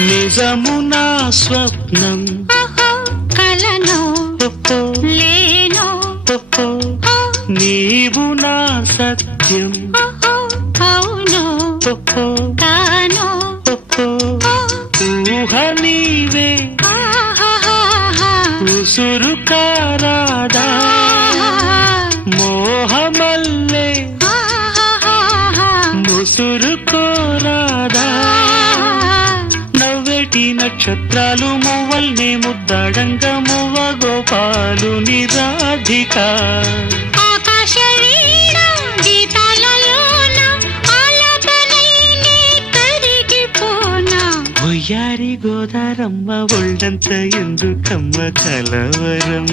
నిజమునా స్వప్నం కలను లేను నీవు నా సత్యం అవును కాను ఊహ నీవే ఉసురు కారాదా మోహమల్లే ముసురు కోరాదా నవ్వేటి నక్షత్రాలు మువ్వల్ని ముద్దాడంగా మువ్వ గోపాలు నిరాధిక ఒయ్యారి గోదారమ్మ ఒళ్ళంత ఎందుకమ్మ కలవరం